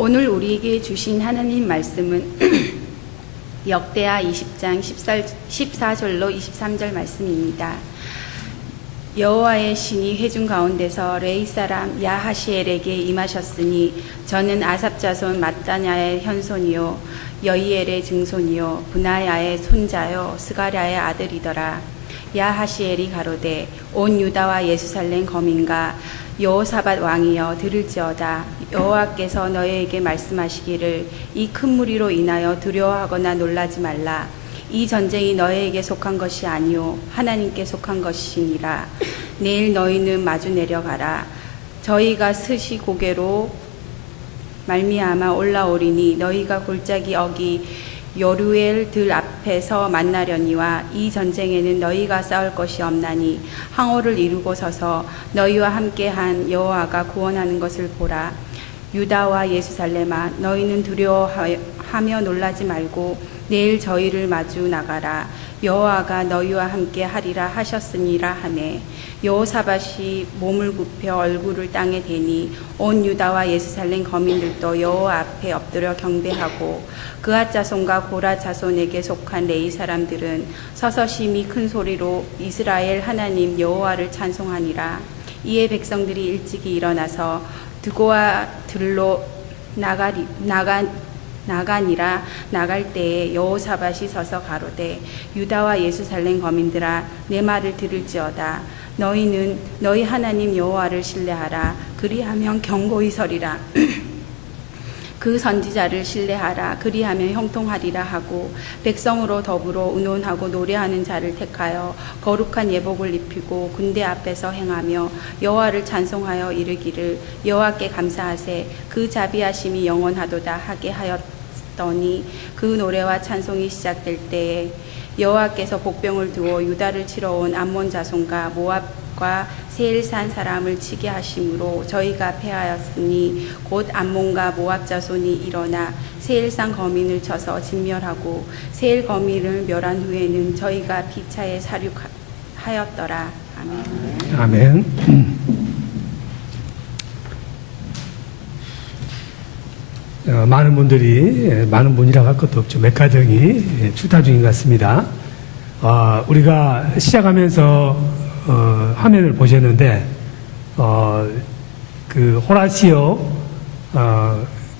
오늘 우리에게 주신 하나님 말씀은 역대하 20장 14절로 23절 말씀입니다. 여호와의 신이 회중 가운데서 레위 사람 야하시엘에게 임하셨으니 저는 아삽 자손 마따냐의 현손이요 여이엘의 증손이요 브나야의 손자요 스가랴의 아들이더라. 야하시엘이 가로되 온 유다와 예루살렘 거민과 여호사밧 왕이여 들을지어다. 여호와께서 너희에게 말씀하시기를 이 큰 무리로 인하여 두려워하거나 놀라지 말라. 이 전쟁이 너희에게 속한 것이 아니요 하나님께 속한 것이니라. 내일 너희는 마주 내려가라. 저희가 스시 고개로 말미암아 올라오리니 너희가 골짜기 어기 여루엘 들 앞에서 만나려니와 이 전쟁에는 너희가 싸울 것이 없나니 항오를 이루고 서서 너희와 함께한 여호와가 구원하는 것을 보라. 유다와 예루살렘아 너희는 두려워하며 놀라지 말고 내일 저희를 마주 나가라. 여호와가 너희와 함께 하리라 하셨으니라 하매 여호사밧이 몸을 굽혀 얼굴을 땅에 대니 온 유다와 예루살렘 거민들도 여호와 앞에 엎드려 경배하고 그앗 자손과 고라 자손에게 속한 레위 사람들은 서서 심히 큰 소리로 이스라엘 하나님 여호와를 찬송하니라. 이에 백성들이 일찍이 일어나서 드고와 들로 나가니라. 나갈 때에 여호사밧이 서서 가로되 유다와 예루살렘 거민들아 내 말을 들을지어다. 너희는 너희 하나님 여호와를 신뢰하라. 그리하면 견고히 서리라. 그 선지자를 신뢰하라. 그리하면 형통하리라 하고 백성으로 더불어 의논하고 노래하는 자를 택하여 거룩한 예복을 입히고 군대 앞에서 행하며 여호와를 찬송하여 이르기를 여호와께 감사하세. 그 자비하심이 영원하도다 하게 하였더니 그 노래와 찬송이 시작될 때에 여호와께서 복병을 두어 유다를 치러 온 암몬 자손과 모압과 세일산 사람을 치게 하심으로 저희가 패하였으니 곧 암몬과 모압 자손이 일어나 세일산 거민을 쳐서 진멸하고 세일 거민을 멸한 후에는 저희가 피차에 사륙하였더라. 아멘. 아멘. 많은 분이라고 할 것도 없죠. 맥가정이 출타 중인 것 같습니다. 우리가 시작하면서 화면을 보셨는데 그 호라시오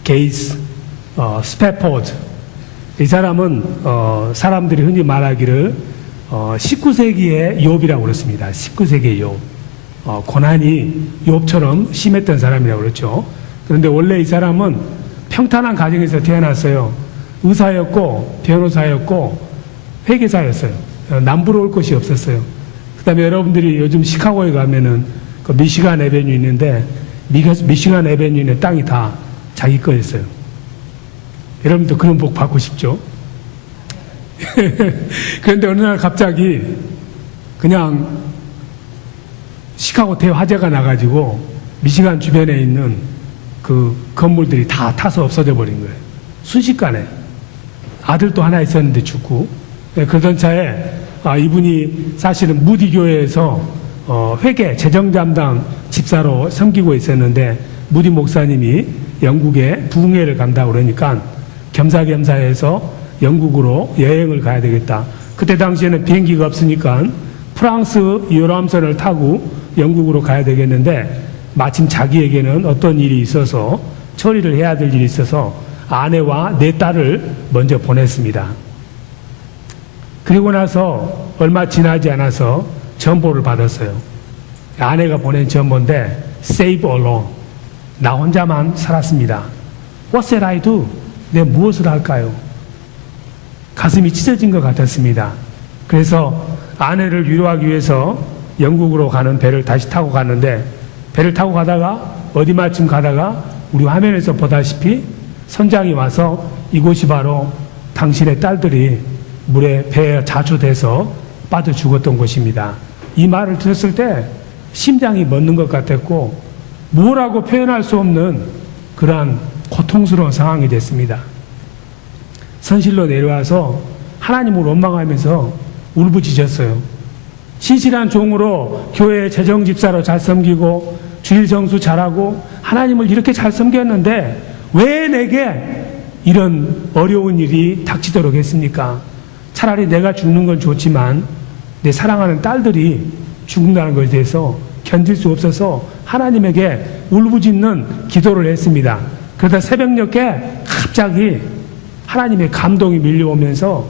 게이스 스패포드 이 사람은 사람들이 흔히 말하기를 19세기의 욥이라고 그랬습니다. 19세기의 욥. 고난이 욥처럼 심했던 사람이라고 그랬죠. 그런데 원래 이 사람은 평탄한 가정에서 태어났어요. 의사였고 변호사였고 회계사였어요. 남부로 올 곳이 없었어요. 그 다음에 여러분들이 요즘 시카고에 가면은 그 미시간 에베뉴 있는데 미시간 에베뉴의 땅이 다 자기 거였어요. 여러분도 그런 복 받고 싶죠? 그런데 어느 날 갑자기 그냥 시카고 대화재가 나가지고 미시간 주변에 있는 그 건물들이 다 타서 없어져 버린 거예요. 순식간에. 아들도 하나 있었는데 죽고. 그러던 차에 이분이 사실은 무디 교회에서 회계 재정 담당 집사로 섬기고 있었는데 무디 목사님이 영국에 부흥회를 간다고 그러니까 겸사겸사해서 영국으로 여행을 가야 되겠다. 그때 당시에는 비행기가 없으니까 프랑스 유람선을 타고 영국으로 가야 되겠는데 마침 자기에게는 어떤 일이 있어서 처리를 해야 될 일이 있어서 아내와 네 딸을 먼저 보냈습니다. 그리고 나서 얼마 지나지 않아서 전보를 받았어요. 아내가 보낸 전보인데 Save alone. 나 혼자만 살았습니다. What shall I do? 내가 무엇을 할까요? 가슴이 찢어진 것 같았습니다. 그래서 아내를 위로하기 위해서 영국으로 가는 배를 다시 타고 갔는데 배를 타고 가다가 어디마침 가다가 우리 화면에서 보다시피 선장이 와서 이곳이 바로 당신의 딸들이 물에 배에 자초돼서 빠져 죽었던 곳입니다. 이 말을 들었을 때 심장이 멎는 것 같았고 뭐라고 표현할 수 없는 그러한 고통스러운 상황이 됐습니다. 선실로 내려와서 하나님을 원망하면서 울부짖었어요. 신실한 종으로 교회의 재정집사로 잘 섬기고 주일 성수 잘하고 하나님을 이렇게 잘 섬겼는데 왜 내게 이런 어려운 일이 닥치도록 했습니까? 차라리 내가 죽는 건 좋지만 내 사랑하는 딸들이 죽는다는 것에 대해서 견딜 수 없어서 하나님에게 울부짖는 기도를 했습니다. 그러다 새벽녘에 갑자기 하나님의 감동이 밀려오면서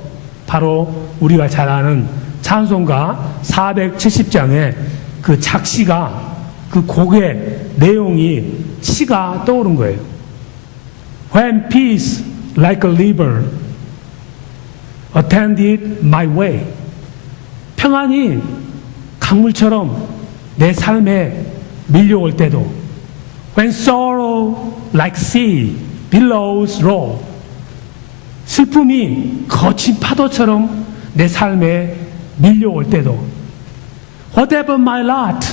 바로 우리가 잘 아는 찬송가 470장의 그 작시가, 그 곡의 내용이 시가 떠오른 거예요. When peace like a river attended my way. 평안이 강물처럼 내 삶에 밀려올 때도 When sorrow like sea billows roll. 슬픔이 거친 파도처럼 내 삶에 밀려올 때도 Whatever my lot,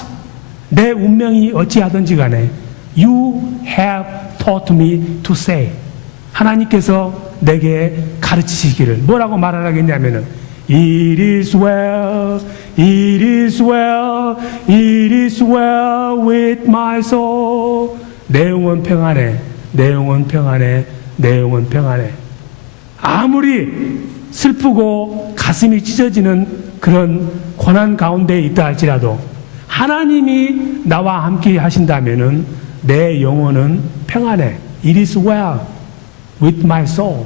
내 운명이 어찌하든지 간에 You have taught me to say. 하나님께서 내게 가르치시기를 뭐라고 말하라겠냐면은 It is well, it is well, it is well with my soul. 내 영혼 평안해, 내 영혼 평안해, 내 영혼 평안해. 아무리 슬프고 가슴이 찢어지는 그런 고난 가운데 있다 할지라도 하나님이 나와 함께 하신다면은 내 영혼은 평안해. It is well with my soul.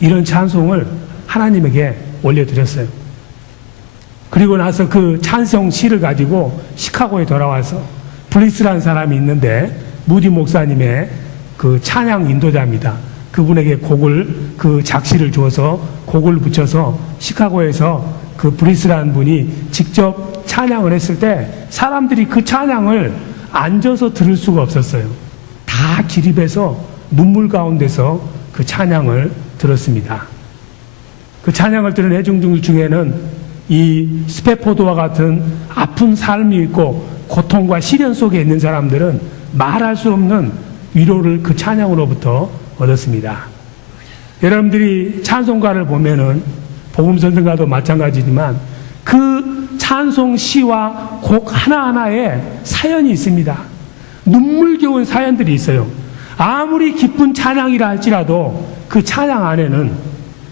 이런 찬송을 하나님에게 올려드렸어요. 그리고 나서 그 찬송 시를 가지고 시카고에 돌아와서 블리스라는 사람이 있는데 무디 목사님의 그 찬양 인도자입니다. 그분에게 곡을, 그 작시를 주어서 곡을 붙여서 시카고에서 그 브리스라는 분이 직접 찬양을 했을 때 사람들이 그 찬양을 앉아서 들을 수가 없었어요. 다 기립해서 눈물 가운데서 그 찬양을 들었습니다. 그 찬양을 들은 회중들 중에는 이 스페포드와 같은 아픈 삶이 있고 고통과 시련 속에 있는 사람들은 말할 수 없는 위로를 그 찬양으로부터 얻었습니다. 여러분들이 찬송가를 보면은 복음선생가도 마찬가지지만 그 찬송 시와 곡 하나하나에 사연이 있습니다. 눈물겨운 사연들이 있어요. 아무리 기쁜 찬양이라 할지라도 그 찬양 안에는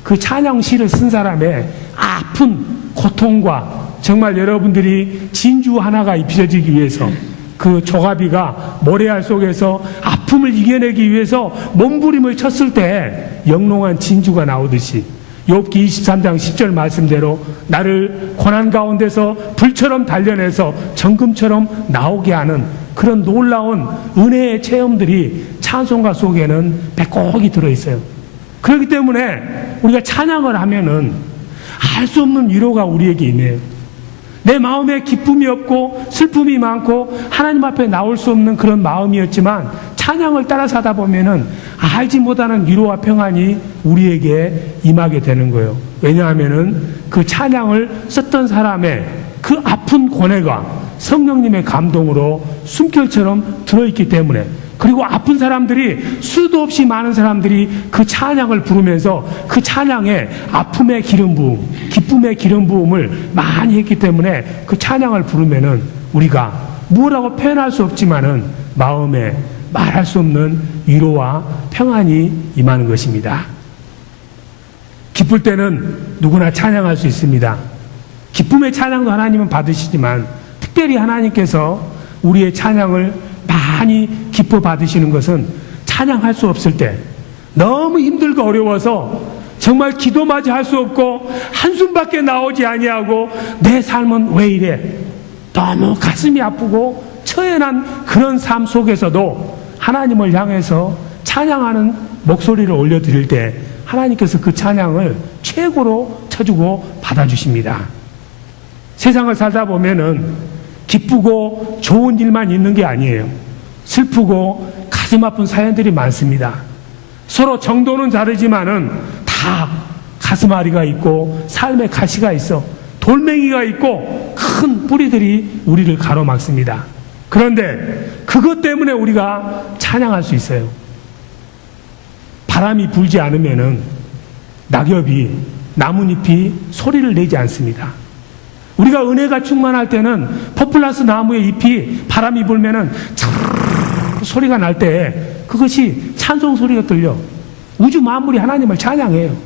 그 찬양 시를 쓴 사람의 아픈 고통과 정말 여러분들이 진주 하나가 입혀지기 위해서 그 조가비가 모래알 속에서 아픔을 이겨내기 위해서 몸부림을 쳤을 때 영롱한 진주가 나오듯이 욥기 23장 10절 말씀대로 나를 고난 가운데서 불처럼 단련해서 정금처럼 나오게 하는 그런 놀라운 은혜의 체험들이 찬송가 속에는 배꼽이 들어있어요. 그렇기 때문에 우리가 찬양을 하면은 알 수 없는 위로가 우리에게 있네요. 내 마음에 기쁨이 없고 슬픔이 많고 하나님 앞에 나올 수 없는 그런 마음이었지만 찬양을 따라서 하다 보면은 알지 못하는 위로와 평안이 우리에게 임하게 되는 거예요. 왜냐하면은 그 찬양을 썼던 사람의 그 아픈 고뇌가 성령님의 감동으로 숨결처럼 들어있기 때문에, 그리고 아픈 사람들이 수도 없이 많은 사람들이 그 찬양을 부르면서 그 찬양에 아픔의 기름 부음, 기쁨의 기름 부음을 많이 했기 때문에 그 찬양을 부르면은 우리가 뭐라고 표현할 수 없지만은 마음에 말할 수 없는 위로와 평안이 임하는 것입니다. 기쁠 때는 누구나 찬양할 수 있습니다. 기쁨의 찬양도 하나님은 받으시지만 특별히 하나님께서 우리의 찬양을 많이 기뻐 받으시는 것은 찬양할 수 없을 때, 너무 힘들고 어려워서 정말 기도마저 할 수 없고 한숨밖에 나오지 아니하고 내 삶은 왜 이래, 너무 가슴이 아프고 처연한 그런 삶 속에서도 하나님을 향해서 찬양하는 목소리를 올려드릴 때 하나님께서 그 찬양을 최고로 쳐주고 받아주십니다. 세상을 살다 보면은 기쁘고 좋은 일만 있는 게 아니에요. 슬프고 가슴 아픈 사연들이 많습니다. 서로 정도는 다르지만은 다 가슴앓이가 있고 삶의 가시가 있어, 돌멩이가 있고 큰 뿌리들이 우리를 가로막습니다. 그런데 그것 때문에 우리가 찬양할 수 있어요. 바람이 불지 않으면은 낙엽이, 나뭇잎이 소리를 내지 않습니다. 우리가 은혜가 충만할 때는 포플라스 나무의 잎이 바람이 불면은 차르르 소리가 날 때 그것이 찬송 소리가 들려. 우주 만물이 하나님을 찬양해요.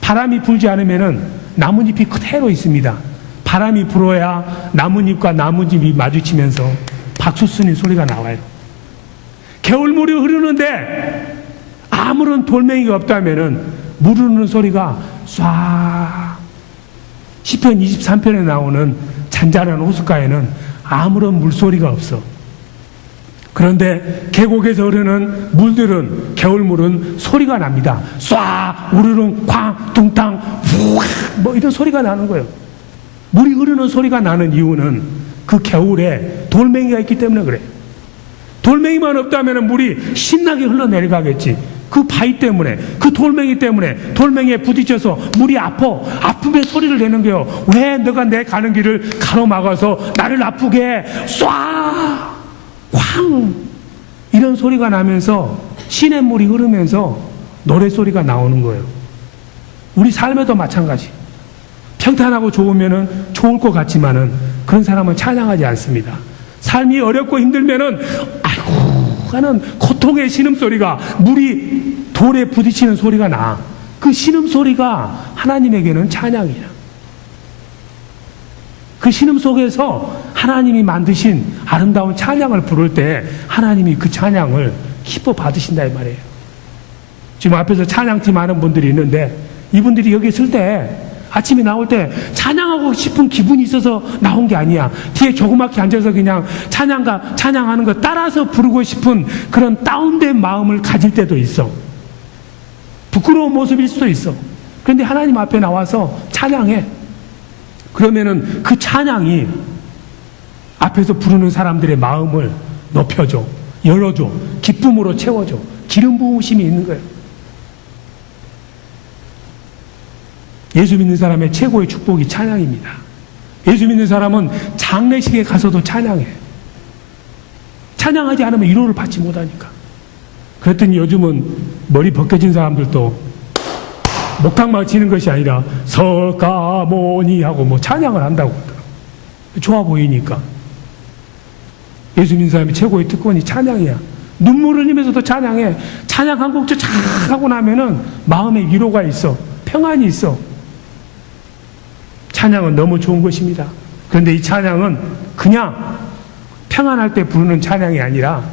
바람이 불지 않으면은 나뭇잎이 그대로 있습니다. 바람이 불어야 나뭇잎과 나뭇잎이 마주치면서 박수 치는 소리가 나와요. 겨울물이 흐르는데 아무런 돌멩이가 없다면은 물 흐르는 소리가 쏴. 시편 23편에 나오는 잔잔한 호숫가에는 아무런 물소리가 없어. 그런데 계곡에서 흐르는 물들은, 겨울물은 소리가 납니다. 쏴, 우르릉, 쾅, 둥탕, 우악, 뭐 이런 소리가 나는 거예요. 물이 흐르는 소리가 나는 이유는 그 겨울에 돌멩이가 있기 때문에 그래. 돌멩이만 없다면 물이 신나게 흘러내려가겠지. 그 바위 때문에, 그 돌멩이 때문에, 돌멩이에 부딪혀서 물이 아픔의 소리를 내는 거예요. 왜 너가 내 가는 길을 가로막아서 나를 아프게 해? 쏴! 쾅! 이런 소리가 나면서 시냇물이 흐르면서 노래소리가 나오는 거예요. 우리 삶에도 마찬가지. 평탄하고 좋으면은 좋을 것 같지만은 그런 사람은 찬양하지 않습니다. 삶이 어렵고 힘들면은 아이고 하는 고통의 신음소리가, 물이 돌에 부딪히는 소리가 나. 그 신음소리가 하나님에게는 찬양이야. 그 신음 속에서 하나님이 만드신 아름다운 찬양을 부를 때 하나님이 그 찬양을 기뻐 받으신다 이 말이에요. 지금 앞에서 찬양팀 하는 분들이 있는데 이분들이 여기 있을 때 아침에 나올 때 찬양하고 싶은 기분이 있어서 나온 게 아니야. 뒤에 조그맣게 앉아서 그냥 찬양하는 거 따라서 부르고 싶은 그런 다운된 마음을 가질 때도 있어. 부끄러운 모습일 수도 있어. 그런데 하나님 앞에 나와서 찬양해. 그러면은 그 찬양이 앞에서 부르는 사람들의 마음을 높여줘, 열어줘, 기쁨으로 채워줘. 기름 부으심이 있는 거예요. 예수 믿는 사람의 최고의 축복이 찬양입니다. 예수 믿는 사람은 장례식에 가서도 찬양해. 찬양하지 않으면 위로를 받지 못하니까. 그랬더니 요즘은 머리 벗겨진 사람들도 목탁만 치는 것이 아니라 서가모니 하고 뭐 찬양을 한다고 하더라고요. 좋아 보이니까. 예수 믿는 사람의 최고의 특권이 찬양이야. 눈물 흘리면서도 찬양해. 찬양 한 곡 쫙 하고 나면은 마음에 위로가 있어. 평안이 있어. 찬양은 너무 좋은 것입니다. 그런데 이 찬양은 그냥 평안할 때 부르는 찬양이 아니라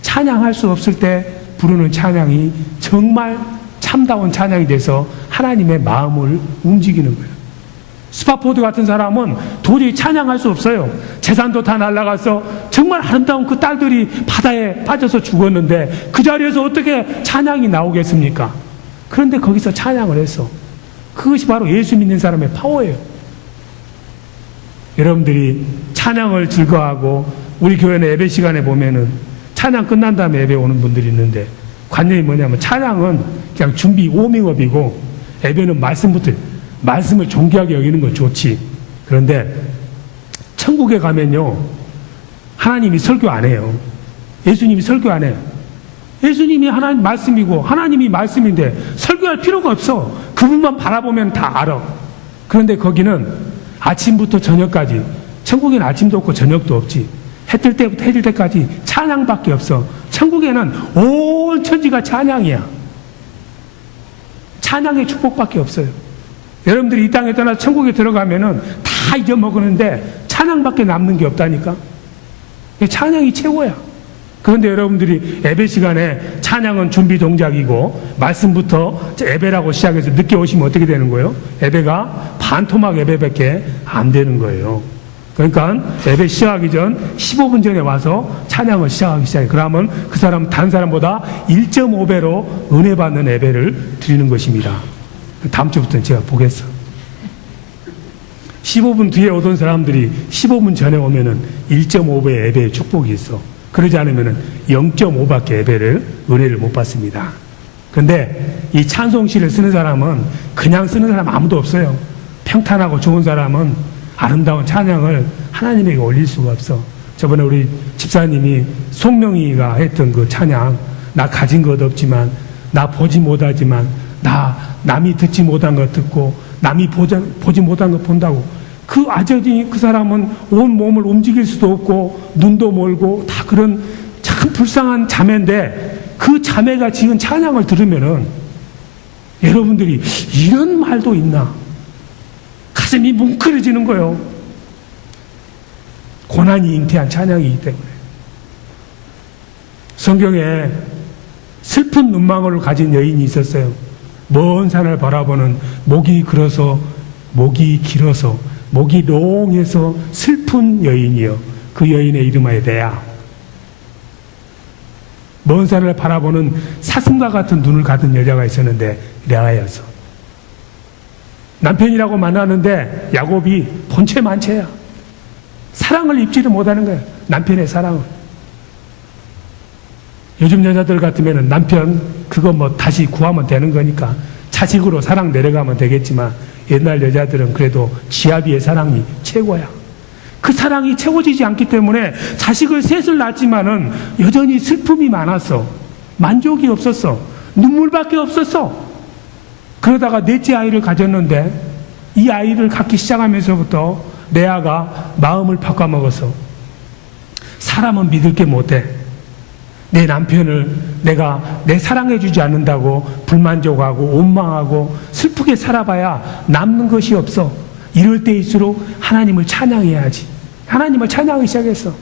찬양할 수 없을 때 부르는 찬양이 정말 참다운 찬양이 돼서 하나님의 마음을 움직이는 거예요. 스파포드 같은 사람은 도저히 찬양할 수 없어요. 재산도 다 날아가서 정말 아름다운 그 딸들이 바다에 빠져서 죽었는데 그 자리에서 어떻게 찬양이 나오겠습니까? 그런데 거기서 찬양을 했어. 그것이 바로 예수 믿는 사람의 파워예요. 여러분들이 찬양을 즐거워하고 우리 교회는 예배 시간에 보면은 찬양 끝난 다음에 예배 오는 분들이 있는데 관념이 뭐냐면 찬양은 그냥 준비 워밍업이고 예배는 말씀을 존귀하게 여기는 건 좋지. 그런데 천국에 가면요 하나님이 설교 안 해요. 예수님이 설교 안 해요. 예수님이 하나님 말씀이고 하나님이 말씀인데 설교할 필요가 없어. 그분만 바라보면 다 알아. 그런데 거기는 아침부터 저녁까지, 천국에는 아침도 없고 저녁도 없지. 해 뜰 때부터 해질 때까지 찬양밖에 없어. 천국에는 온 천지가 찬양이야. 찬양의 축복밖에 없어요. 여러분들이 이 땅에 떠나 천국에 들어가면은 다 잊어먹었는데 찬양밖에 남는 게 없다니까. 찬양이 최고야. 그런데 여러분들이 예배 시간에 찬양은 준비 동작이고 말씀부터 예배라고 시작해서 늦게 오시면 어떻게 되는 거예요? 예배가 반토막 예배밖에 안 되는 거예요. 그러니까 예배 시작하기 전 15분 전에 와서 찬양을 시작하기 시작해. 그러면 그 사람은 다른 사람보다 1.5배로 은혜 받는 예배를 드리는 것입니다. 다음 주부터는 제가 보겠어. 15분 뒤에 오던 사람들이 15분 전에 오면은 1.5배의 예배의 축복이 있어. 그러지 않으면 0.5밖에 예배를, 은혜를 못 받습니다. 그런데 이 찬송시를 쓰는 사람은 그냥 쓰는 사람 아무도 없어요. 평탄하고 좋은 사람은 아름다운 찬양을 하나님에게 올릴 수가 없어. 저번에 우리 집사님이 송명희가 했던 그 찬양, 나 가진 것 없지만, 나 보지 못하지만, 남이 듣지 못한 것 듣고, 남이 보지 못한 것 본다고. 그 아저씨 그 사람은 온 몸을 움직일 수도 없고 눈도 멀고 다 그런 참 참 불쌍한 자매인데 그 자매가 지은 찬양을 들으면은 여러분들이 이런 말도 있나? 가슴이 뭉클해지는 거예요. 고난이 잉태한 찬양이기 때문에. 성경에 슬픈 눈망울을 가진 여인이 있었어요. 먼 산을 바라보는 목이 길어서 목이 롱해서 슬픈 여인이요. 그 여인의 이름하여 레아. 먼 산을 바라보는 사슴과 같은 눈을 가진 여자가 있었는데 레아였어. 남편이라고 만나는데 야곱이 본체 만체야. 사랑을 입지를 못하는 거야. 남편의 사랑을. 요즘 여자들 같으면 남편 그거 뭐 다시 구하면 되는 거니까 자식으로 사랑 내려가면 되겠지만 옛날 여자들은 그래도 지아비의 사랑이 최고야. 그 사랑이 채워지지 않기 때문에 자식을 셋을 낳았지만은 여전히 슬픔이 많았어. 만족이 없었어. 눈물밖에 없었어. 그러다가 넷째 아이를 가졌는데 이 아이를 갖기 시작하면서부터 레아가 마음을 바꿔먹었어. 사람은 믿을 게 못해. 내 남편을 내가 내 사랑해주지 않는다고 불만족하고 원망하고 슬프게 살아봐야 남는 것이 없어. 이럴 때일수록 하나님을 찬양해야지. 하나님을 찬양하기 시작했어.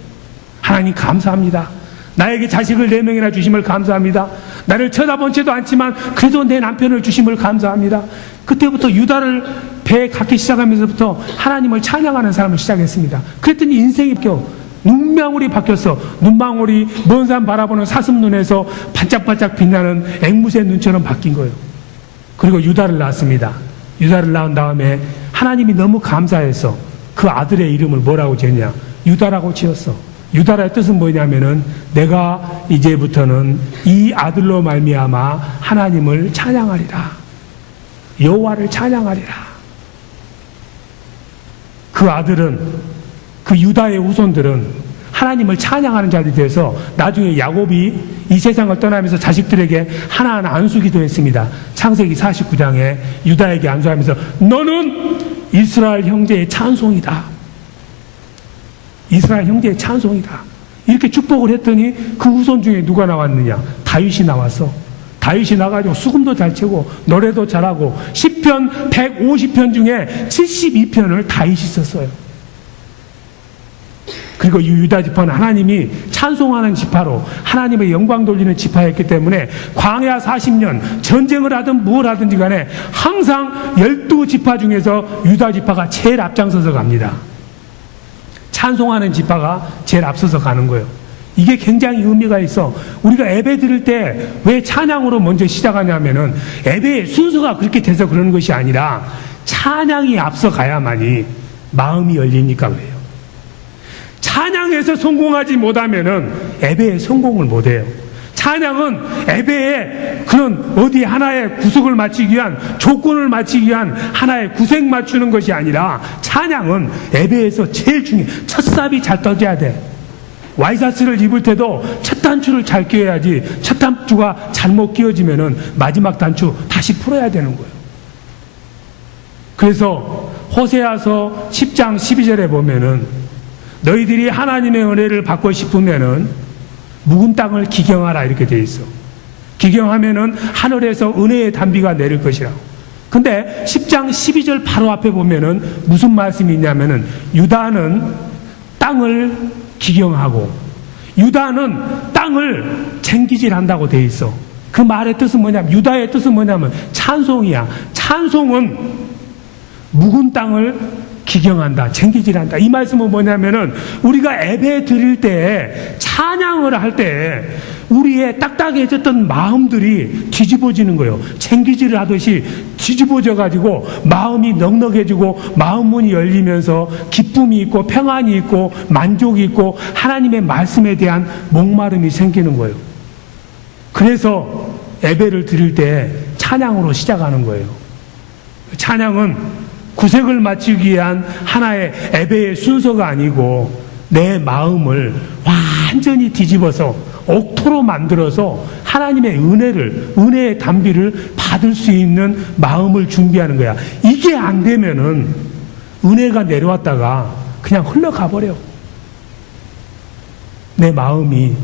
하나님 감사합니다. 나에게 자식을 4명이나 주심을 감사합니다. 나를 쳐다보지도 않지만 그래도 내 남편을 주심을 감사합니다. 그때부터 유다를 배에 갖기 시작하면서부터 하나님을 찬양하는 사람을 시작했습니다. 그랬더니 인생이 바뀌어. 눈망울이 바뀌었어. 눈망울이 먼 산 바라보는 사슴 눈에서 반짝반짝 빛나는 앵무새 눈처럼 바뀐 거예요. 그리고 유다를 낳았습니다. 유다를 낳은 다음에 하나님이 너무 감사해서 그 아들의 이름을 뭐라고 지었냐? 유다라고 지었어. 유다라의 뜻은 뭐냐면은 내가 이제부터는 이 아들로 말미암아 하나님을 찬양하리라. 여호와를 찬양하리라. 그 아들은, 그 유다의 후손들은 하나님을 찬양하는 자들이 돼서 나중에 야곱이 이 세상을 떠나면서 자식들에게 하나하나 안수기도 했습니다. 창세기 49장에 유다에게 안수하면서 너는 이스라엘 형제의 찬송이다. 이스라엘 형제의 찬송이다. 이렇게 축복을 했더니 그 후손 중에 누가 나왔느냐? 다윗이 나왔어. 다윗이 나가지고 수금도 잘 치고 노래도 잘하고 시편 150편 중에 72편을 다윗이 썼어요. 그리고 이 유다 지파는 하나님이 찬송하는 지파로 하나님의 영광 돌리는 지파였기 때문에 광야 40년 전쟁을 하든 뭘 하든지 간에 항상 12지파 중에서 유다 지파가 제일 앞장서서 갑니다. 찬송하는 지파가 제일 앞서서 가는 거예요. 이게 굉장히 의미가 있어. 우리가 예배 드릴 때 왜 찬양으로 먼저 시작하냐면은 예배의 순서가 그렇게 돼서 그러는 것이 아니라 찬양이 앞서 가야만이 마음이 열리니까 그래요. 찬양에서 성공하지 못하면은 예배에 성공을 못해요. 찬양은 예배에 그런 어디 하나의 구속을 맞추기 위한 조건을 맞추기 위한 하나의 구색 맞추는 것이 아니라 찬양은 예배에서 제일 중요해. 첫 삽이 잘 떠져야 돼. 와이셔츠를 입을 때도 첫 단추를 잘 끼워야지 첫 단추가 잘못 끼워지면은 마지막 단추 다시 풀어야 되는 거예요. 그래서 호세아서 10장 12절에 보면은 너희들이 하나님의 은혜를 받고 싶으면은 묵은 땅을 기경하라 이렇게 돼 있어. 기경하면은 하늘에서 은혜의 단비가 내릴 것이라고. 근데 10장 12절 바로 앞에 보면은 무슨 말씀이 있냐면은 유다는 땅을 기경하고 유다는 땅을 쟁기질한다고 돼 있어. 그 말의 뜻은 뭐냐면 유다의 뜻은 뭐냐면 찬송이야. 찬송은 묵은 땅을 기경한다, 쟁기질한다. 이 말씀은 뭐냐면은 우리가 예배 드릴 때 찬양을 할 때 우리의 딱딱해졌던 마음들이 뒤집어지는 거예요. 쟁기질을 하듯이 뒤집어져 가지고 마음이 넉넉해지고 마음 문이 열리면서 기쁨이 있고 평안이 있고 만족이 있고 하나님의 말씀에 대한 목마름이 생기는 거예요. 그래서 예배를 드릴 때 찬양으로 시작하는 거예요. 찬양은 구색을 맞추기 위한 하나의 예배의 순서가 아니고 내 마음을 완전히 뒤집어서 옥토로 만들어서 하나님의 은혜의 단비를 받을 수 있는 마음을 준비하는 거야. 이게 안 되면은 은혜가 내려왔다가 그냥 흘러가 버려. 내 마음이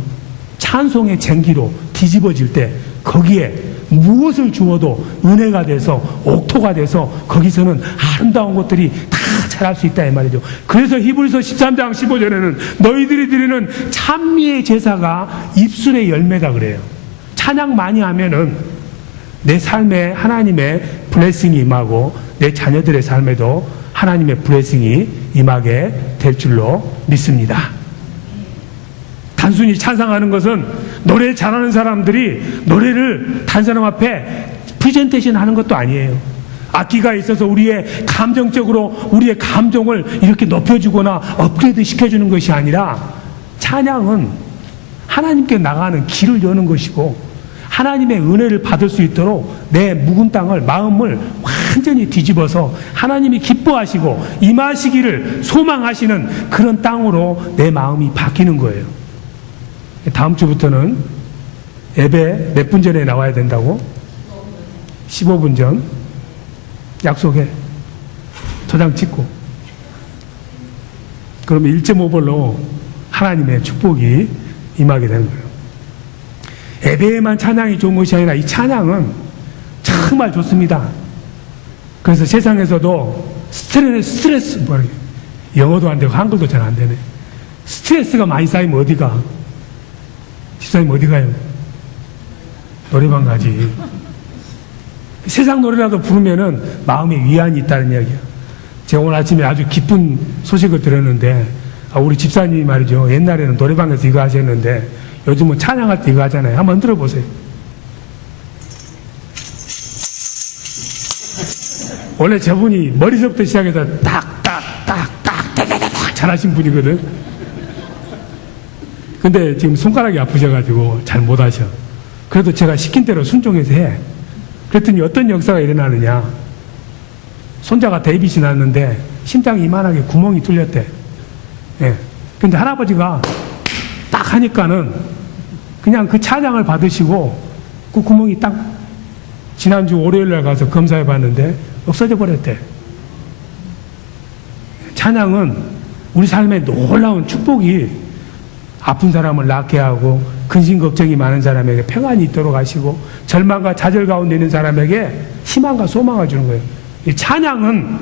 찬송의 쟁기로 뒤집어질 때 거기에 무엇을 주어도 은혜가 돼서 옥토가 돼서 거기서는 아름다운 것들이 다 자랄 수 있다 이 말이죠. 그래서 히브리서 13장 15절에는 너희들이 드리는 찬미의 제사가 입술의 열매다 그래요. 찬양 많이 하면은 내 삶에 하나님의 블레싱이 임하고 내 자녀들의 삶에도 하나님의 블레싱이 임하게 될 줄로 믿습니다. 단순히 찬양하는 것은 노래 잘하는 사람들이 노래를 다른 사람 앞에 프레젠테이션 하는 것도 아니에요. 악기가 있어서 우리의 감정적으로 우리의 감정을 이렇게 높여주거나 업그레이드 시켜주는 것이 아니라 찬양은 하나님께 나가는 길을 여는 것이고 하나님의 은혜를 받을 수 있도록 내 묵은 땅을 마음을 완전히 뒤집어서 하나님이 기뻐하시고 임하시기를 소망하시는 그런 땅으로 내 마음이 바뀌는 거예요. 다음 주부터는 예배 몇 분 전에 나와야 된다고? 15분 전 약속해. 도장 찍고. 그러면 1.5벌로 하나님의 축복이 임하게 되는 거예요. 예배에만 찬양이 좋은 것이 아니라 이 찬양은 정말 좋습니다. 그래서 세상에서도 스트레스 영어도 안 되고 한글도 잘 안 되네. 스트레스가 많이 쌓이면 어디가? 집사님 어디 가요? 노래방 가지. 세상 노래라도 부르면은 마음에 위안이 있다는 이야기야. 제가 오늘 아침에 아주 기쁜 소식을 들었는데, 우리 집사님이 말이죠. 옛날에는 노래방에서 이거 하셨는데, 요즘은 찬양할 때 이거 하잖아요. 한번 들어보세요. 원래 저분이 머리서부터 시작해서 딱딱딱딱 잘하신 분이거든. 근데 지금 손가락이 아프셔가지고 잘 못하셔. 그래도 제가 시킨 대로 순종해서 해. 그랬더니 어떤 역사가 일어나느냐. 손자가 데이빗이 났는데 심장이 이만하게 구멍이 뚫렸대. 예. 근데 할아버지가 딱 하니까는 그냥 그 찬양을 받으시고 그 구멍이 딱 지난주 월요일날 가서 검사해 봤는데 없어져 버렸대. 찬양은 우리 삶에 놀라운 축복이 아픈 사람을 낫게 하고 근심 걱정이 많은 사람에게 평안이 있도록 하시고 절망과 좌절 가운데 있는 사람에게 희망과 소망을 주는 거예요. 이 찬양은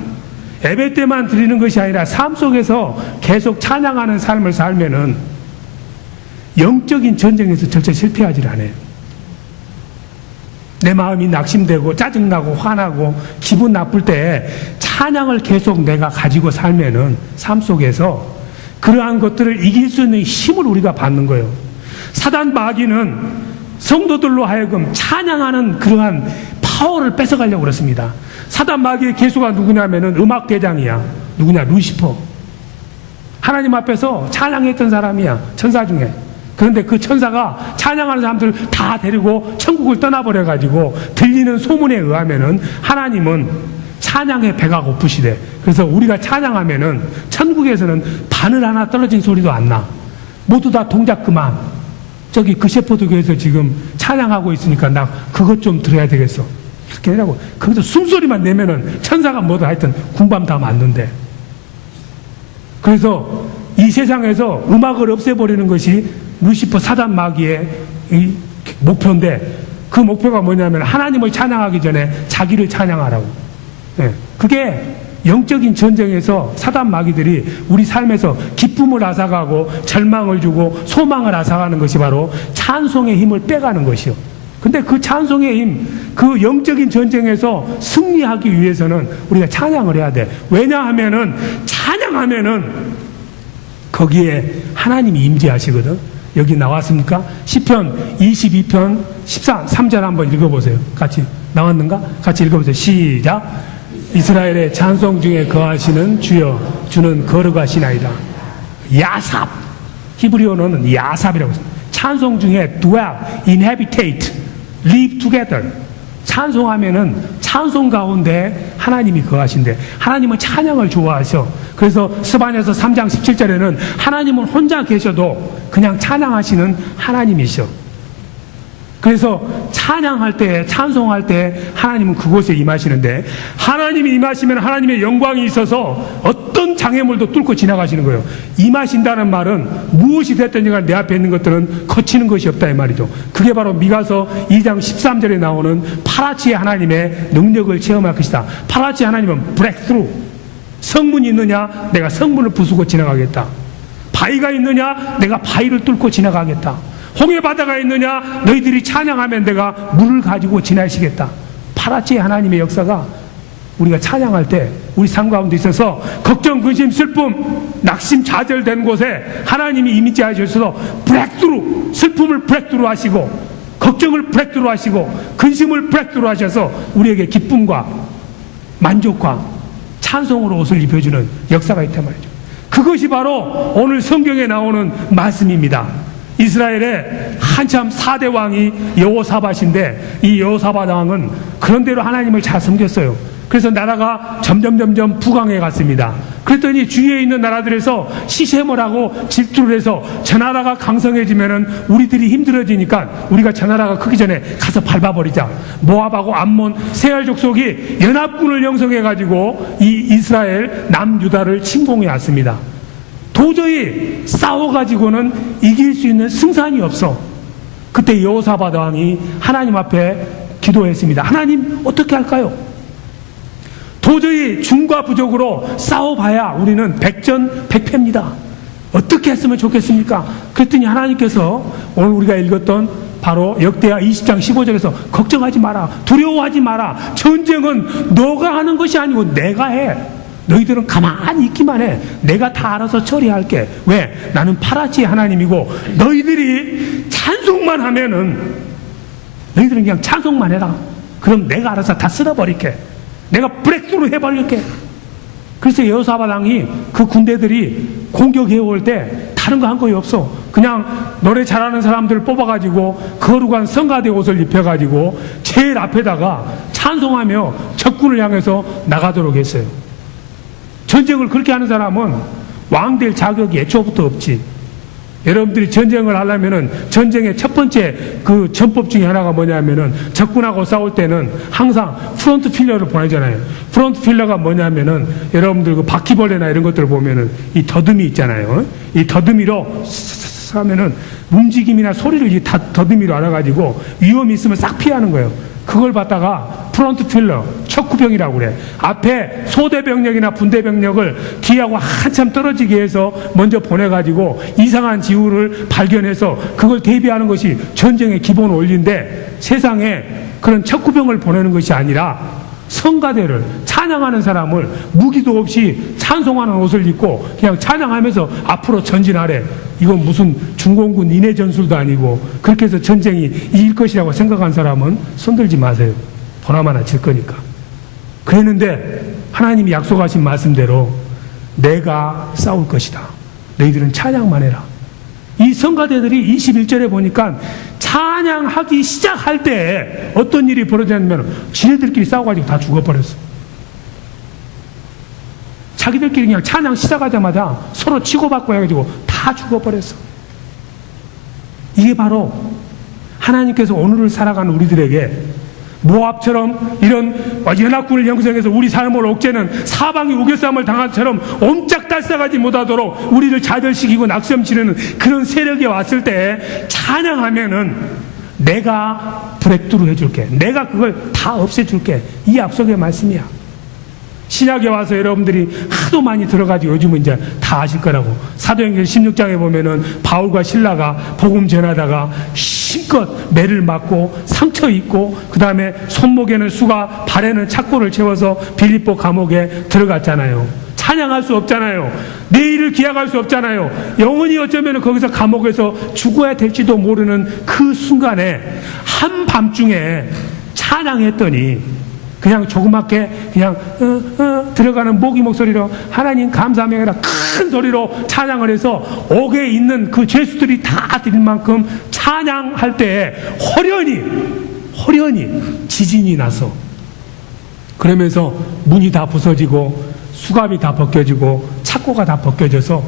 예배 때만 드리는 것이 아니라 삶 속에서 계속 찬양하는 삶을 살면은 영적인 전쟁에서 절대 실패하지 않아요. 내 마음이 낙심되고 짜증나고 화나고 기분 나쁠 때 찬양을 계속 내가 가지고 살면은 삶 속에서 그러한 것들을 이길 수 있는 힘을 우리가 받는 거예요. 사단 마귀는 성도들로 하여금 찬양하는 그러한 파워를 뺏어가려고 그렇습니다. 사단 마귀의 개수가 누구냐면은 음악대장이야. 누구냐? 루시퍼. 하나님 앞에서 찬양했던 사람이야. 천사 중에. 그런데 그 천사가 찬양하는 사람들을 다 데리고 천국을 떠나버려가지고 들리는 소문에 의하면은 하나님은 찬양의 배가 고프시대. 그래서 우리가 찬양하면은 천국에서는 바늘 하나 떨어진 소리도 안 나. 모두 다 동작 그만. 저기 그 셰퍼드 교회에서 지금 찬양하고 있으니까 나 그것 좀 들어야 되겠어. 이렇게 하라고. 거기서 숨소리만 내면은 천사가 뭐든 하여튼 군밤 다 맞는데. 그래서 이 세상에서 음악을 없애버리는 것이 루시퍼 사단 마귀의 이 목표인데 그 목표가 뭐냐면 하나님을 찬양하기 전에 자기를 찬양하라고. 네. 그게 영적인 전쟁에서 사단 마귀들이 우리 삶에서 기쁨을 앗아가고 절망을 주고 소망을 앗아가는 것이 바로 찬송의 힘을 빼가는 것이요. 근데 그 찬송의 힘, 그 영적인 전쟁에서 승리하기 위해서는 우리가 찬양을 해야 돼. 왜냐하면은 찬양하면은 거기에 하나님이 임재하시거든. 여기 나왔습니까? 시편 22편 13절 한번 읽어보세요. 같이 나왔는가? 같이 읽어보세요. 시작. 이스라엘의 찬송 중에 거하시는 주여, 주는 거룩하시나이다. 야삽. 히브리어로는 야삽이라고 했습니다. 찬송 중에 dwell, inhabitate, live together. 찬송하면은 찬송 가운데 하나님이 거하신대. 하나님은 찬양을 좋아하셔. 그래서 스바냐서 3장 17절에는 하나님은 혼자 계셔도 그냥 찬양하시는 하나님이셔. 그래서 찬양할 때, 찬송할 때 하나님은 그곳에 임하시는데 하나님이 임하시면 하나님의 영광이 있어서 어떤 장애물도 뚫고 지나가시는 거예요. 임하신다는 말은 무엇이 됐든지 간에 내 앞에 있는 것들은 거치는 것이 없다 이 말이죠. 그게 바로 미가서 2장 13절에 나오는 파라치의 하나님의 능력을 체험할 것이다. 파라치의 하나님은 브렉스루, 성문이 있느냐 내가 성문을 부수고 지나가겠다. 바위가 있느냐 내가 바위를 뚫고 지나가겠다. 홍해 바다가 있느냐 너희들이 찬양하면 내가 물을 가지고 지나시겠다. 파라치의 하나님의 역사가 우리가 찬양할 때 우리 삶 가운데 있어서 걱정, 근심, 슬픔, 낙심, 좌절된 곳에 하나님이 이미지 하셔서 브렉스루, 슬픔을 브렉스루 하시고 걱정을 브렉스루 하시고 근심을 브렉스루 하셔서 우리에게 기쁨과 만족과 찬송으로 옷을 입혀주는 역사가 있단 말이죠. 그것이 바로 오늘 성경에 나오는 말씀입니다. 이스라엘의 한참 4대 왕이 여호사밧인데 이 여호사밧 왕은 그런대로 하나님을 잘 섬겼어요. 그래서 나라가 점점 부강해 갔습니다. 그랬더니 주위에 있는 나라들에서 시샘을 하고 질투를 해서 저 나라가 강성해지면은 우리들이 힘들어지니까 우리가 저 나라가 크기 전에 가서 밟아버리자. 모압하고 암몬, 세알 족속이 연합군을 형성해 가지고 이 이스라엘 남유다를 침공해 왔습니다. 도저히 싸워가지고는 이길 수 있는 승산이 없어. 그때 여호사밧 왕이 하나님 앞에 기도했습니다. 하나님 어떻게 할까요? 도저히 중과 부족으로 싸워봐야 우리는 백전백패입니다. 어떻게 했으면 좋겠습니까? 그랬더니 하나님께서 오늘 우리가 읽었던 바로 역대하 20장 15절에서 걱정하지 마라, 두려워하지 마라, 전쟁은 너가 하는 것이 아니고 내가 해. 너희들은 가만히 있기만 해. 내가 다 알아서 처리할게. 왜? 나는 파라치의 하나님이고 너희들이 찬송만 하면은 너희들은 그냥 찬송만 해라. 그럼 내가 알아서 다 쓸어버릴게. 내가 브렉스루 해버릴게. 그래서 여호사밧 왕이 그 군대들이 공격해 올 때 다른 거 한 거이 없어. 그냥 노래 잘하는 사람들을 뽑아가지고 거룩한 성가대 옷을 입혀가지고 제일 앞에다가 찬송하며 적군을 향해서 나가도록 했어요. 전쟁을 그렇게 하는 사람은 왕 될 자격이 애초부터 없지. 여러분들이 전쟁을 하려면은 전쟁의 첫 번째 그 전법 중에 하나가 뭐냐면은 적군하고 싸울 때는 항상 프론트 필러를 보내잖아요. 프론트 필러가 뭐냐면은 여러분들 그 바퀴벌레나 이런 것들을 보면은 이 더듬이 있잖아요. 이 더듬이로 하면은 움직임이나 소리를 이 더듬이로 알아가지고 위험이 있으면 싹 피하는 거예요. 그걸 받다가 프론트 필러, 척후병이라고 그래. 앞에 소대병력이나 분대병력을 뒤하고 한참 떨어지게 해서 먼저 보내가지고 이상한 지우를 발견해서 그걸 대비하는 것이 전쟁의 기본 원리인데 세상에 그런 척후병을 보내는 것이 아니라 성가대를 찬양하는 사람을 무기도 없이 찬송하는 옷을 입고 그냥 찬양하면서 앞으로 전진하래. 이건 무슨 중공군 인해 전술도 아니고 그렇게 해서 전쟁이 이길 것이라고 생각한 사람은 손들지 마세요. 보나마나 질 거니까. 그랬는데 하나님이 약속하신 말씀대로 내가 싸울 것이다. 너희들은 찬양만 해라. 이 성가대들이 21절에 보니까 찬양하기 시작할 때 어떤 일이 벌어졌냐면 지네들끼리 싸워가지고 다 죽어버렸어. 자기들끼리 그냥 찬양 시작하자마자 서로 치고받고 해가지고 다 죽어버렸어. 이게 바로 하나님께서 오늘을 살아가는 우리들에게 모압처럼 이런 연합군을 형성해서 우리 삶을 옥죄는 사방이 우겨싸움을 당한 처럼 옴짝달싹하지 못하도록 우리를 좌절시키고 낙심시키는 그런 세력이 왔을 때 찬양하면은 내가 브렉드루 해줄게. 내가 그걸 다 없애줄게. 이 약속의 말씀이야. 신약에 와서 여러분들이 하도 많이 들어가지고 요즘은 이제 다 아실 거라고. 사도행전 16장에 보면은 바울과 실라가 복음 전하다가 힘껏 매를 맞고 상처 입고 그 다음에 손목에는 수가 발에는 착고를 채워서 빌립보 감옥에 들어갔잖아요. 찬양할 수 없잖아요. 내일을 기약할 수 없잖아요. 영원히 어쩌면 거기서 감옥에서 죽어야 될지도 모르는 그 순간에 한밤중에 찬양했더니 그냥 조그맣게 그냥 들어가는 모기 목소리로 하나님 감사합니다 큰 소리로 찬양을 해서 옥에 있는 그 죄수들이 다 드릴 만큼 찬양할 때 호련히 지진이 나서 그러면서 문이 다 부서지고 수갑이 다 벗겨지고 착고가 다 벗겨져서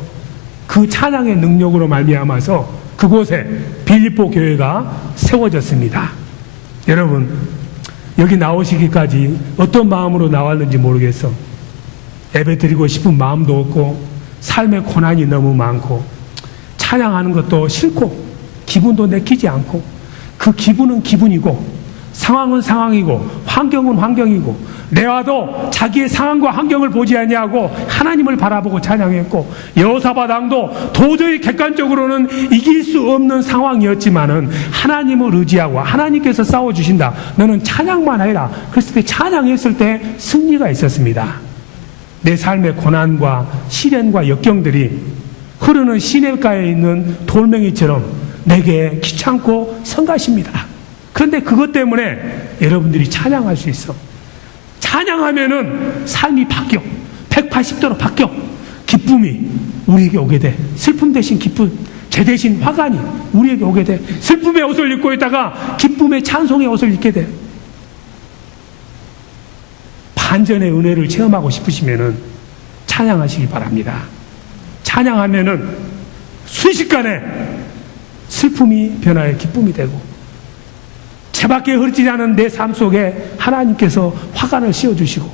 그 찬양의 능력으로 말미암아서 그곳에 빌립보 교회가 세워졌습니다. 여러분 여기 나오시기까지 어떤 마음으로 나왔는지 모르겠어. 예배 드리고 싶은 마음도 없고 삶의 고난이 너무 많고 찬양하는 것도 싫고 기분도 내키지 않고 그 기분은 기분이고 상황은 상황이고 환경은 환경이고 레아도 자기의 상황과 환경을 보지 아니하고 하나님을 바라보고 찬양했고 여호사밧 왕도 도저히 객관적으로는 이길 수 없는 상황이었지만은 하나님을 의지하고 하나님께서 싸워주신다. 너는 찬양만 해라. 그랬을 때 찬양했을 때 승리가 있었습니다. 내 삶의 고난과 시련과 역경들이 흐르는 시냇가에 있는 돌멩이처럼 내게 귀찮고 성가십니다. 그런데 그것 때문에 여러분들이 찬양할 수 있어. 찬양하면은 삶이 바뀌어. 180도로 바뀌어. 기쁨이 우리에게 오게 돼. 슬픔 대신 기쁨, 죄 대신 화관이 우리에게 오게 돼. 슬픔의 옷을 입고 있다가 기쁨의 찬송의 옷을 입게 돼. 반전의 은혜를 체험하고 싶으시면은 찬양하시기 바랍니다. 찬양하면은 순식간에 슬픔이 변화의 기쁨이 되고 채밖에 흐르지 않은 내 삶 속에 하나님께서 화관을 씌워주시고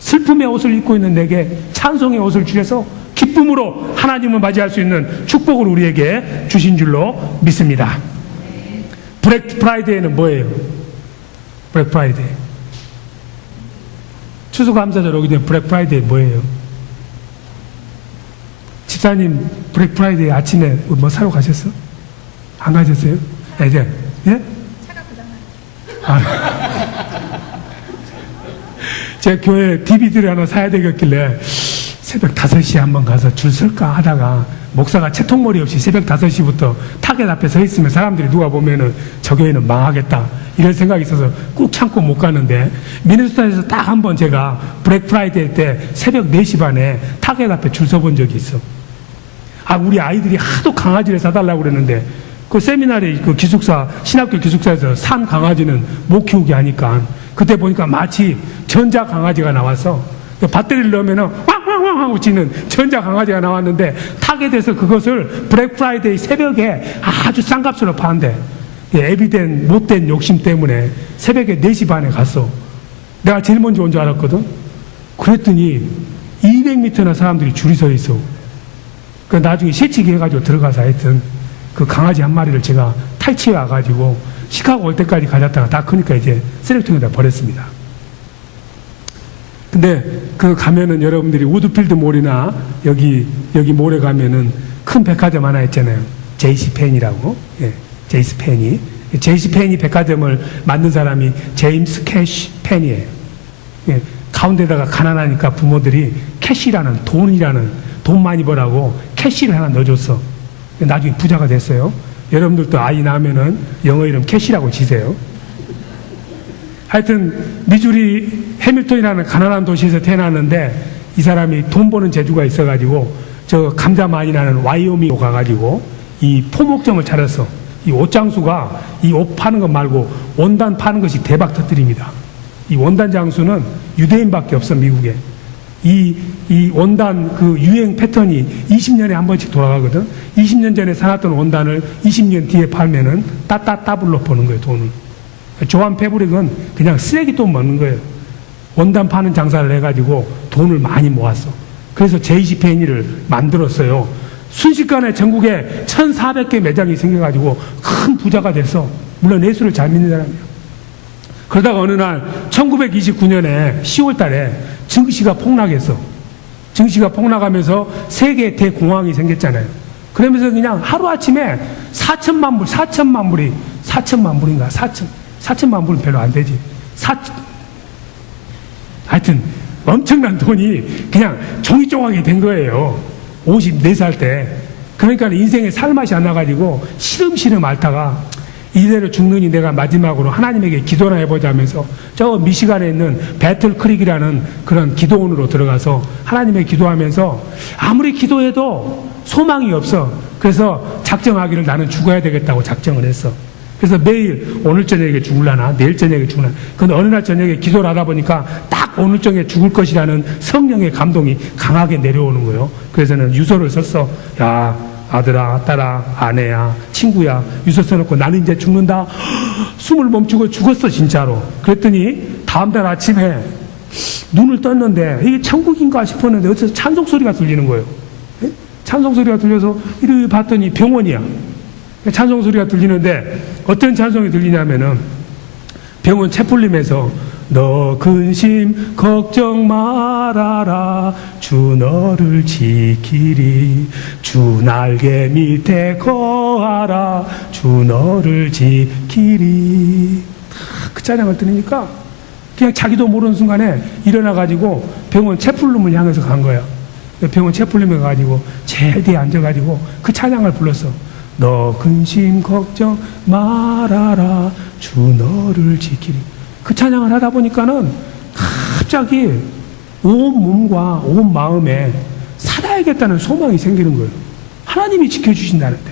슬픔의 옷을 입고 있는 내게 찬송의 옷을 주셔서 기쁨으로 하나님을 맞이할 수 있는 축복을 우리에게 주신 줄로 믿습니다. 블랙 프라이데이는 뭐예요? 블랙 프라이데이. 추수감사절 오기 전에 블랙 프라이데이 뭐예요? 집사님 블랙 프라이데이 아침에 뭐 사러 가셨어? 안 가셨어요? 예? 제 교회 DVD를 하나 사야 되겠길래 새벽 5시에 한번 가서 줄 설까 하다가 목사가 채통머리 없이 새벽 5시부터 타겟 앞에 서 있으면 사람들이 누가 보면은 저 교회는 망하겠다 이런 생각이 있어서 꾹 참고 못 가는데 미네소타에서 딱 한 번 제가 블랙 프라이데이 때 새벽 4시 반에 타겟 앞에 줄 서본 적이 있어. 우리 아이들이 하도 강아지를 사달라고 그랬는데 그 세미나리 그 기숙사 신학교 기숙사에서 산 강아지는 못 키우게 하니까 그때 보니까 마치 전자 강아지가 나와서 배터리를 넣으면은 왕왕왕 하고 짖는 전자 강아지가 나왔는데 타겟에서 그것을 블랙 프라이데이 새벽에 아주 싼 값으로 파는데 애비된 못된 욕심 때문에 새벽에 4시 반에 갔어. 내가 제일 먼저 온 줄 알았거든. 그랬더니 200m나 사람들이 줄이 서 있어. 그 나중에 새치기 해가지고 들어가서 하여튼 그 강아지 한 마리를 제가 탈취해 와가지고 시카고 올 때까지 가졌다가 다 크니까 이제 쓰레기통에다 버렸습니다. 근데 그 가면은 여러분들이 우드필드 몰이나 여기 몰에 가면은 큰 백화점 하나 있잖아요. 제이시펜이라고. 예, 제이시펜이. 제이시펜이 백화점을 만든 사람이 제임스 캐시 펜이에요. 예, 가운데다가 가난하니까 부모들이 캐시라는 돈 많이 벌라고 캐시를 하나 넣어줬어. 나중에 부자가 됐어요. 여러분들도 아이 낳으면은 영어 이름 캐시라고 지세요. 하여튼 미주리 해밀턴이라는 가난한 도시에서 태어났는데 이 사람이 돈 버는 재주가 있어가지고 저 감자 많이 나는 와이오밍 가가지고 이 포목점을 차렸어. 이 옷장수가 이 옷 파는 것 말고 원단 파는 것이 대박 터뜨립니다. 이 원단 장수는 유대인밖에 없어 미국에. 이 원단 그 유행 패턴이 20년에 한 번씩 돌아가거든. 20년 전에 사놨던 원단을 20년 뒤에 팔면은 따따따블로 버는 거예요, 돈을. 조한 패브릭은 그냥 쓰레기돈 먹는 거예요. 원단 파는 장사를 해가지고 돈을 많이 모았어. 그래서 제이시페니를 만들었어요. 순식간에 전국에 1,400개 매장이 생겨가지고 큰 부자가 됐어. 물론 예수를 잘 믿는 사람이에요. 그러다가 어느 날 1929년에 10월 달에 증시가 폭락했어. 증시가 폭락하면서 세계 대공황이 생겼잖아요. 그러면서 그냥 하루아침에 4천만 불은 별로 안 되지. 하여튼 엄청난 돈이 그냥 종이 조각이 된 거예요. 54살 때. 그러니까 인생에 살맛이 안 나가지고 시름시름 앓다가 이대로 죽느니 내가 마지막으로 하나님에게 기도나 해보자 하면서 저 미시간에 있는 배틀 크릭이라는 그런 기도원으로 들어가서 하나님에게 기도하면서 아무리 기도해도 소망이 없어. 그래서 작정하기를 나는 죽어야 되겠다고 작정을 했어. 그래서 매일 오늘 저녁에 죽을라나 내일 저녁에 죽을라나. 근데 어느 날 저녁에 기도를 하다 보니까 딱 오늘 저녁에 죽을 것이라는 성령의 감동이 강하게 내려오는 거예요. 그래서는 유서를 썼어. 야, 아들아, 딸아, 아내야, 친구야, 유서 써놓고 나는 이제 죽는다. 숨을 멈추고 죽었어, 진짜로. 그랬더니 다음날 아침에 눈을 떴는데 이게 천국인가 싶었는데 어디서 찬송 소리가 들리는 거예요. 예? 찬송 소리가 들려서 이렇게 봤더니 병원이야. 찬송 소리가 들리는데 어떤 찬송이 들리냐면은 병원 채플림에서 너 근심 걱정 말아라 주 너를 지키리 주 날개 밑에 거하라 주 너를 지키리. 그 찬양을 들으니까 그냥 자기도 모르는 순간에 일어나가지고 병원 채플룸을 향해서 간 거야. 병원 채플룸에 가가지고 제일 뒤에 앉아가지고 그 찬양을 불렀어. 너 근심 걱정 말아라 주 너를 지키리. 그 찬양을 하다 보니까는 갑자기 온 몸과 온 마음에 살아야겠다는 소망이 생기는 거예요. 하나님이 지켜주신다는데.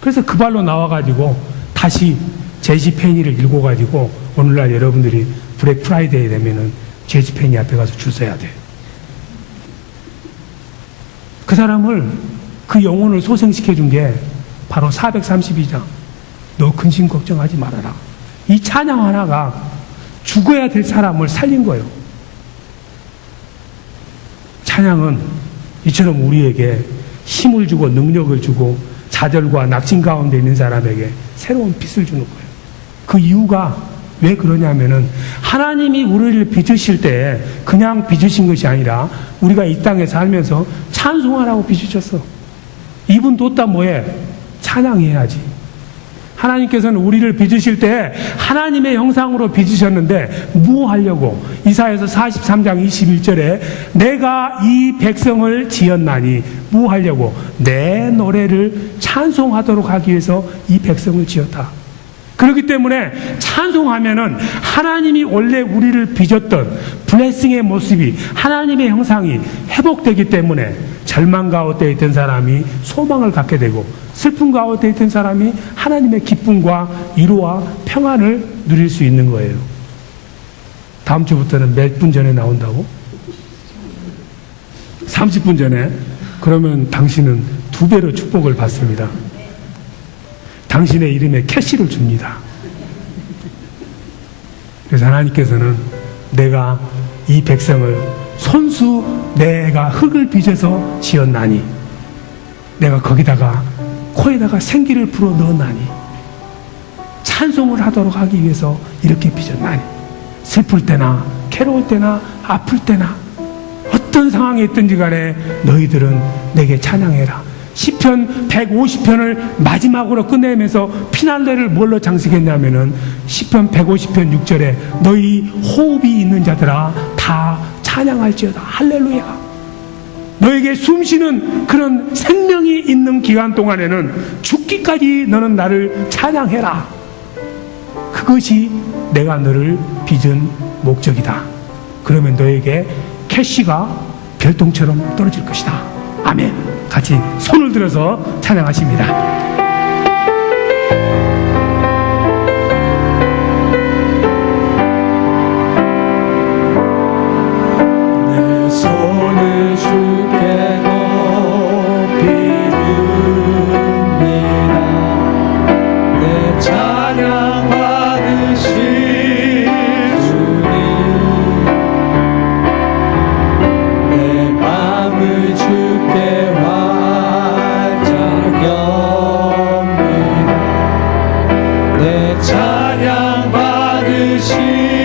그래서 그 발로 나와가지고 다시 제시 페니를 읽어가지고 오늘날 여러분들이 블랙 프라이데이 되면은 제시 페니 앞에 가서 줄 서야 돼. 그 사람을 그 영혼을 소생시켜 준 게 바로 432장 너 근심 걱정하지 말아라. 이 찬양 하나가 죽어야 될 사람을 살린 거예요. 찬양은 이처럼 우리에게 힘을 주고 능력을 주고 좌절과 낙심 가운데 있는 사람에게 새로운 빛을 주는 거예요. 그 이유가 왜 그러냐면은 하나님이 우리를 빚으실 때 그냥 빚으신 것이 아니라 우리가 이 땅에 살면서 찬송하라고 빚으셨어. 이분 뒀다 뭐해? 찬양해야지. 하나님께서는 우리를 빚으실 때 하나님의 형상으로 빚으셨는데 뭐 하려고? 이사야서 43장 21절에 내가 이 백성을 지었나니 뭐 하려고? 내 노래를 찬송하도록 하기 위해서 이 백성을 지었다. 그렇기 때문에 찬송하면은 하나님이 원래 우리를 빚었던 블레싱의 모습이 하나님의 형상이 회복되기 때문에 절망 가운데 있던 사람이 소망을 갖게 되고 슬픔 가운데 있던 사람이 하나님의 기쁨과 위로와 평안을 누릴 수 있는 거예요. 다음 주부터는 몇 분 전에 나온다고? 30분 전에? 그러면 당신은 2배로 축복을 받습니다. 당신의 이름에 캐시를 줍니다. 그래서 하나님께서는 내가 이 백성을 손수 내가 흙을 빚어서 지었나니 내가 거기다가 코에다가 생기를 불어 넣었나니 찬송을 하도록 하기 위해서 이렇게 빚었나니 슬플 때나 괴로울 때나 아플 때나 어떤 상황에 있든지 간에 너희들은 내게 찬양해라. 시편 150편을 마지막으로 끝내면서 피날레를 뭘로 장식했냐면은 시편 150편 6절에 너희 호흡이 있는 자들아 다 찬양할지어다. 할렐루야. 너에게 숨쉬는 그런 생명이 있는 기간 동안에는 죽기까지 너는 나를 찬양해라. 그것이 내가 너를 빚은 목적이다. 그러면 너에게 캐시가 별똥처럼 떨어질 것이다. 아멘. 같이 손을 들어서 찬양하십니다. 찬양 받으시